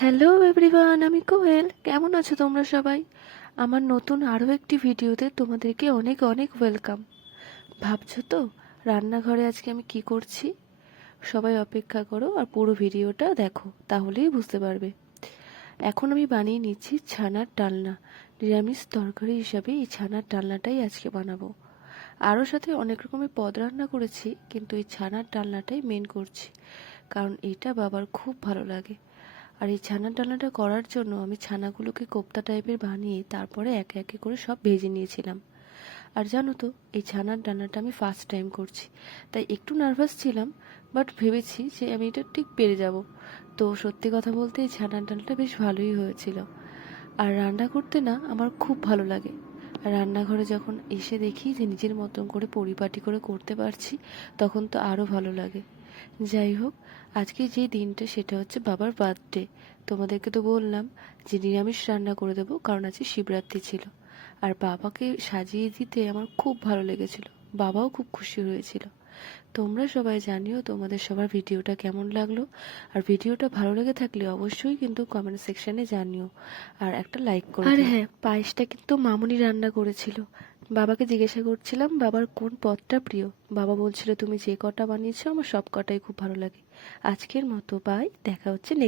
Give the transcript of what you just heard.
Hello everyone, আমি কোয়েল। কেমন আছো তোমরা সবাই? আমার নতুন আরও একটি ভিডিওতে তোমাদেরকে অনেক অনেক ওয়েলকাম। ভাবছো তো রান্নাঘরে আজকে আমি কি করছি? সবাই অপেক্ষা করো আর পুরো ভিডিওটা দেখো, তাহলেই বুঝতে পারবে। এখন আমি বানিয়ে নিচ্ছি ছানার ডালনা। নিরামিষ তরকারি হিসাবে এই ছানার ডালনাটাই আজকে বানাবো। আরও সাথে অনেক রকমের পদ রান্না করেছি, কিন্তু এই ছানার ডালনাটাই মেন করছি, কারণ এটা বাবার খুব ভালো লাগে। আর এই ছানার ডালনাটা করার জন্য আমি ছানাগুলোকে কোপ্তা টাইপের বানিয়ে তারপরে একে একে করে সব ভেজে নিয়েছিলাম। আর জানো তো, এই ছানার ডালনাটা আমি ফার্স্ট টাইম করছি, তাই একটু নার্ভাস ছিলাম, বাট ভেবেছি যে আমি এটা ঠিক পেরে যাব। তো সত্যি কথা বলতে এই ছানার ডালটা বেশ ভালোই হয়েছিল। আর রান্না করতে না আমার খুব ভালো লাগে। আর রান্নাঘরে যখন এসে দেখি যে নিজের মতন করে পরিপাটি করে করতে পারছি, তখন তো আরও ভালো লাগে। যাই হোক, আজকে যে দিনটা সেটা হচ্ছে বাবার বার্থডে। তোমাদেরকে তো বললাম যে নিরামিষ রান্না করে দেবো, কারণ আজকে শিবরাত্রি ছিল। আর বাবাকে সাজিয়ে দিতে আমার খুব ভালো লেগেছিল, বাবাও খুব খুশি হয়েছিল। তোমরা সবাই জানিও তোমাদের সবার ভিডিওটা কেমন লাগলো। আর ভিডিওটা ভালো লেগে থাকলে অবশ্যই কিন্তু কমেন্ট সেকশনে জানিও, আর একটা লাইক করে দিও। আর হ্যাঁ, পায়েসটা কিন্তু মামুনি রান্না করেছিল। বাবাকে জিজ্ঞাসা করছিলাম বাবার কোন পদটা প্রিয়। বাবা বলছিল তুমি যে কটা বানিয়েছো আমার সব কটাই খুব ভালো লাগে। আজকের মতো বাই, দেখা হচ্ছে নেক্সট